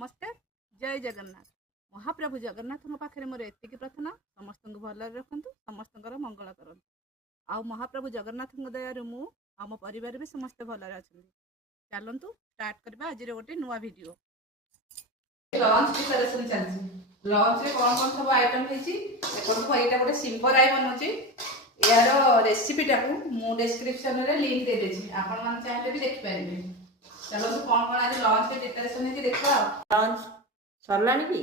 नमस्कार। जय जगन्नाथ। महाप्रभु जगन्नाथ पाखे मोर एति प्रार्थना समस्त भल रखु समस्त मंगल करूँ। आउ महाप्रभु जगन्नाथ दयारू मु आम परिवार भी समस्त भल अच्छा। चलतु स्टार्ट करवा आज गोटे नुआ वीडियो। लंच प्रिपरेशन चलती। लंच रे कौन कौन सब आइटम होती यहाँ गोटे सिंबराई बनाऊँगी। यार रेसिपीटा को मु डिस्क्रिप्शन रे लिंक दे देछि आपण मान चाहे भी देख पारे। चलो तो कौन कौन आज लंच रे प्रिपरेशन है देखा। लंच सरलानी की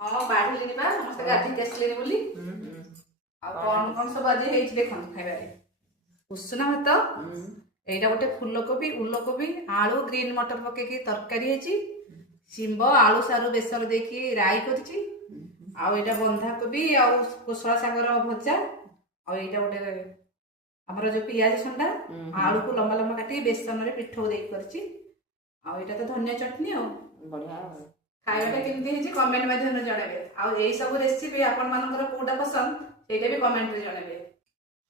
हां बाढ़ी लेनी बा समस्त गाठी केसले बोली। आ कौन कौन सब आज हेछि देखन खाइबारे। उष्णा भात एटा गोटे फूलकोबी उलकोबी आलू ग्रीन मटर पके की तरकारी हेछि। सिंब आलू सारू बेसर देकी राई करछि। आ एटा बंधा कोबी आ कोसला सागर भजा। आ एटा गोटे हमर जो पियाज छंडा आलू को लंबा लंबा काटी बेसन रे पिठो देई करछि। आ एटा तो धनिया चटनी आ बढ़िया खाइबाटा केमती हेछि कमेंट माध्यम रे जणाबे। आ एई सब रेसिपी आपण मानकर कोडा पसंद सेटा भी कमेंट रे जणाबे।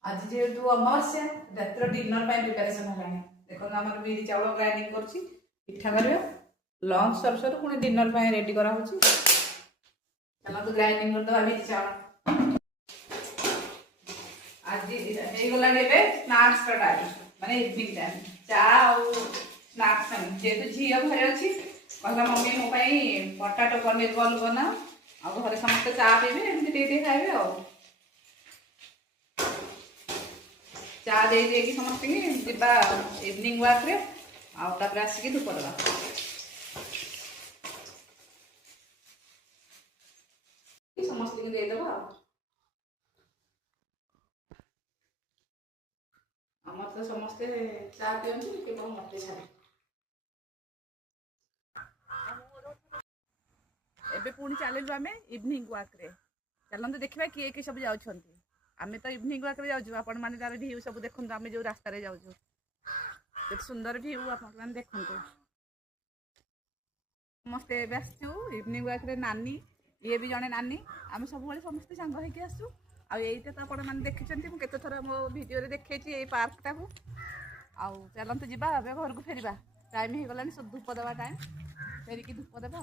आज जेहेतु अमावस्या रात्र डिनर पाई प्रिपरेशन हलानी। देखो हमर बिरी चावल ग्राइंडिंग करछि पिठा करबे। लंच सर सर पुणी डिनर पाई रेडी करा होछि। चलो तो ग्राइंडिंग कर दो बिरी चावल। आज ए गला नेबे स्नैक्स का टाइम माने इवनिंग टाइम चा और स्नैक्स जेहेतु झील घरे अच्छी कहला मम्मी मो पटाटो पनीर बल बना आ घरे समस्त चा पीबे एमती टे खाइबे। आ चा दे दे कि समस्त जीवा इवनिंग वाक रे आउटा आसिक धूप दवा। समस्त देदेबा आमर तो समस्ते चा पियंती केवल मते छाड़ी। एबे पुणी चलू आम इवनिंग वाक रे। चलते देखा किए किए सब जाऊँ। आम तो इवनिंग वाक रे जाऊँ आपण मैंने तार भ्यू सब देखते। आम जो रास्ता रे जाऊँ सुंदर भ्यू आप देखु। समस्ते आसचु इवनिंग वाक रे। नानी ये भी जड़े नानी आम सब समस्ते सांग होकर आसू। आईटा तो आप देखी मुझे थर मो भिडियो देखी पार्कटा को। आउ चलते जा घर को फेर टाइम हो गला धूप दवा टाइम फेरिकी धूप देवा।